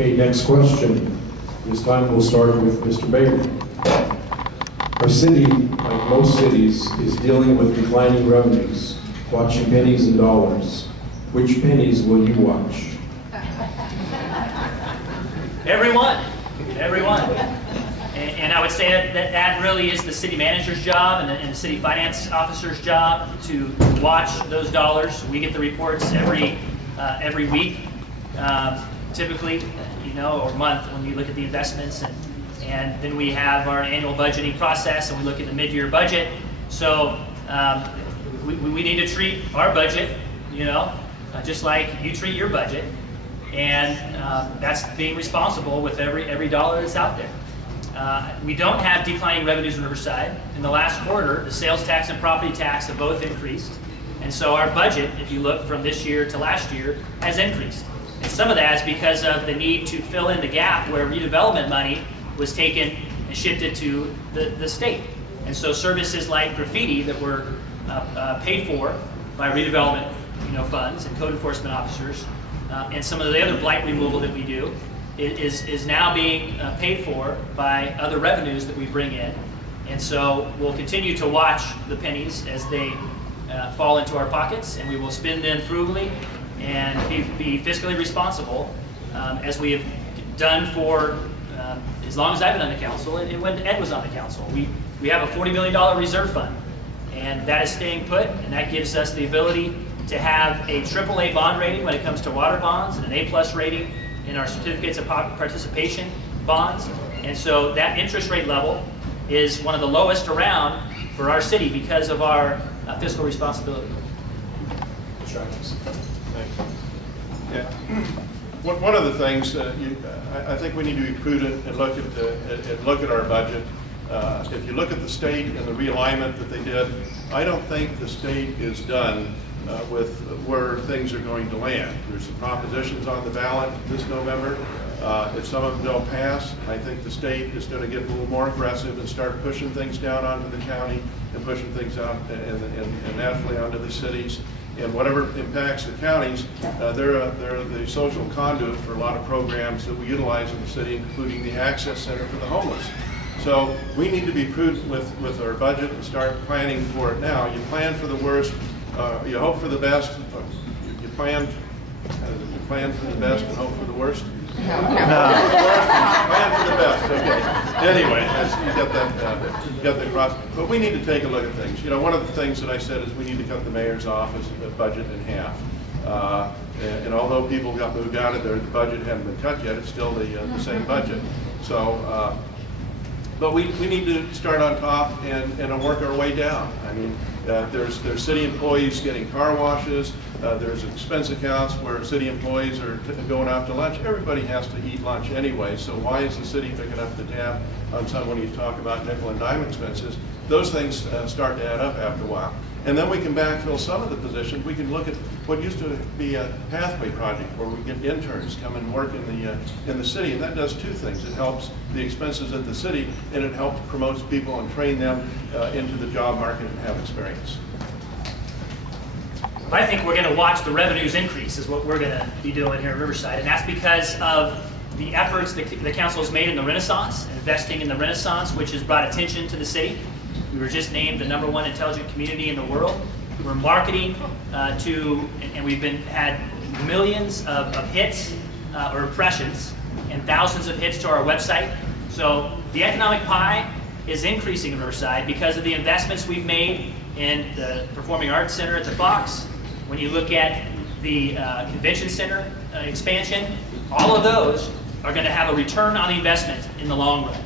Okay, next question. This time we'll start with Mr. Mayor. Our city, like most cities, is dealing with declining revenues, watching pennies and dollars. Which pennies will you watch? Everyone. And I would say that really is the city manager's job and the city finance officer's job to watch those dollars. We get the reports every week, typically, or month when you look at the investments, and then we have our annual budgeting process and we look at the mid-year budget. So we need to treat our budget, just like you treat your budget, and that's being responsible with every dollar that's out there. We don't have declining revenues in Riverside. In the last quarter, the sales tax and property tax have both increased. And so our budget, if you look from this year to last year, has increased. And some of that is because of the need to fill in the gap where redevelopment money was taken and shifted to the state. And so services like graffiti that were paid for by redevelopment funds and code enforcement officers, and some of the other blight removal that we do, is now being paid for by other revenues that we bring in. And so we'll continue to watch the pennies as they fall into our pockets, and we will spend them frugally and be fiscally responsible, as we have done for as long as I've been on the council and when Ed was on the council. We have a $40 million reserve fund, and that is staying put, and that gives us the ability to have a AAA bond rating when it comes to water bonds and an A+ rating in our certificates of participation bonds. And so that interest rate level is one of the lowest around for our city because of our fiscal responsibility. Yeah. One of the things I think we need to be prudent and look at our budget. If you look at the state and the realignment that they did, I don't think the state is done with where things are going to land. There's some propositions on the ballot this November. If some of them don't pass, I think the state is going to get a little more aggressive and start pushing things down onto the county and pushing things out and naturally onto the cities. And whatever impacts the counties, they're the social conduit for a lot of programs that we utilize in the city, including the Access Center for the homeless. So we need to be prudent with our budget and start planning for it now. You plan for the worst, you hope for the best. You plan for the best and hope for the worst. Plan for the best. Okay. Anyway, you got that cross. But we need to take a look at things. One of the things that I said is we need to cut the mayor's office budget in half. And although people got moved out of there, the budget hadn't been cut yet. It's still the same budget. So. But we need to start on top and work our way down. I mean, there's city employees getting car washes. There's expense accounts where city employees are going out to lunch. Everybody has to eat lunch anyway, so why is the city picking up the tab on some when you talk about nickel and dime expenses? Those things start to add up after a while. And then we can backfill some of the positions. We can look at what used to be a pathway project where we get interns come and work in the city, and that does two things. It helps the expenses at the city, and it helps promote people and train them into the job market and have experience. I think we're going to watch the revenues increase is what we're going to be doing here in Riverside, and that's because of the efforts that the council has made in the Renaissance, investing in the Renaissance, which has brought attention to the city. We were just named the #1 intelligent community in the world. We're marketing and we've had millions of hits or impressions and thousands of hits to our website. So the economic pie is increasing in Riverside because of the investments we've made in the Performing Arts Center at the Fox. When you look at the Convention Center expansion, all of those are going to have a return on the investment in the long run.